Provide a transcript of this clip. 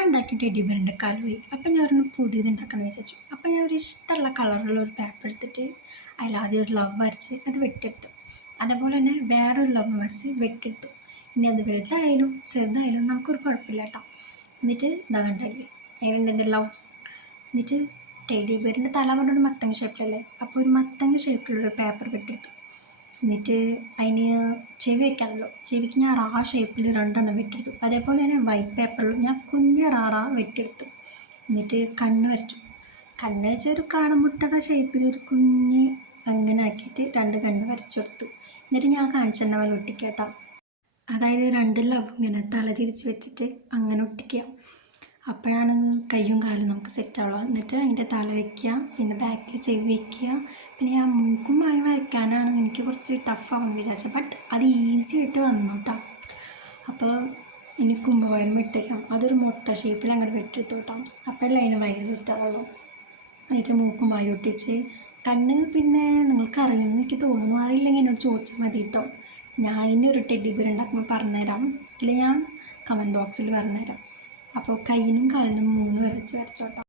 ഞാൻ ഉണ്ടാക്കിയ ടെഡി ബെയറിൻ്റെ കാല് പോയി. അപ്പം ഞാൻ ഒരെണ്ണം പുതിയത് ഉണ്ടാക്കാമെന്ന് വിചാരിച്ചു. അപ്പം ഞാൻ ഒരു ഇഷ്ടമുള്ള കളറുള്ള ഒരു പേപ്പർ എടുത്തിട്ട് അതിലാദ്യം ഒരു ലവ് വരച്ച് അത് വെട്ടിയെടുത്തു. അതേപോലെ തന്നെ വേറൊരു ലവ് വരച്ച് വെട്ടിയെടുത്തു. ഇനി അത് വലുതായാലും ചെറുതായാലും നമുക്കൊരു കുഴപ്പമില്ല കേട്ടോ. എന്നിട്ട് ഇതാ കണ്ടല്ലേ അതിനുണ്ട് എൻ്റെ ലവ്. എന്നിട്ട് ടെഡി ബെയറിൻ്റെ തല കൊണ്ടൊരു മത്തങ്ങ ഷേപ്പിലല്ലേ, അപ്പോൾ ഒരു മത്തങ്ങ ഷേപ്പിലുള്ളൊരു പേപ്പർ വെട്ടിയെടുത്തു. എന്നിട്ട് അതിന് ചെവി വെക്കാണല്ലോ, ചെവിക്ക് ഞാൻ ഷേപ്പിൽ രണ്ടെണ്ണം വെട്ടിയെടുത്തു. അതേപോലെ തന്നെ വൈറ്റ് പേപ്പറിൽ ഞാൻ കുഞ്ഞ് വെട്ടിയെടുത്തു. എന്നിട്ട് കണ്ണ് വരച്ചു. കണ്ണ് വെച്ചാൽ ഒരു കാടമുട്ടയുടെ ഷേപ്പിൽ ഒരു കുഞ്ഞ് അങ്ങനെ ആക്കിയിട്ട് രണ്ട് കണ്ണ് വരച്ചെടുത്തു. എന്നിട്ട് ഞാൻ കാണിച്ചെന്ന പോലെ ഒട്ടിക്കാട്ടോ. അതായത് രണ്ട് ലവ് ഇങ്ങനെ തല തിരിച്ച് വെച്ചിട്ട് അങ്ങനെ ഒട്ടിക്കുക. അപ്പോഴാണ് കയ്യും കാലും നമുക്ക് സെറ്റാവുക. എന്നിട്ട് അതിൻ്റെ തല വയ്ക്കുക, പിന്നെ ബാക്കിൽ ചെവി വയ്ക്കുക. പിന്നെ ഞാൻ മൂക്കും വായും വരയ്ക്കാനാണ് എനിക്ക് കുറച്ച് ടഫാകുമെന്ന് വിചാരിച്ചത്, ബട്ട് അത് ഈസി ആയിട്ട് വന്നു കേട്ടോ. അപ്പോൾ ഇനി കുംഭവാരം വെട്ടിക്കാം. അതൊരു മുട്ട ഷേപ്പിൽ അങ്ങോട്ട് വെട്ടിയെടുത്തു കേട്ടോ. അപ്പോഴല്ലേ അതിന് വയറ് സെറ്റാവുള്ളൂ. എന്നിട്ട് മൂക്കും വായും ഒട്ടിച്ച് കണ്ണ് പിന്നെ നിങ്ങൾക്ക് അറിയുമെന്ന് എനിക്ക് തോന്നുന്നു. അറിയില്ലെങ്കിൽ എന്നോട് ചോദിച്ചാൽ മതി കേട്ടോ. ഞാൻ ഒരു ടെഡി ബെയർ ഉണ്ടാക്കുമ്പോൾ പറഞ്ഞുതരാം, ഇല്ല ഞാൻ കമൻറ്റ് ബോക്സിൽ പറഞ്ഞുതരാം. അപ്പോൾ കയ്യിനും കാലിനും 3 വരച്ചോട്ടോ.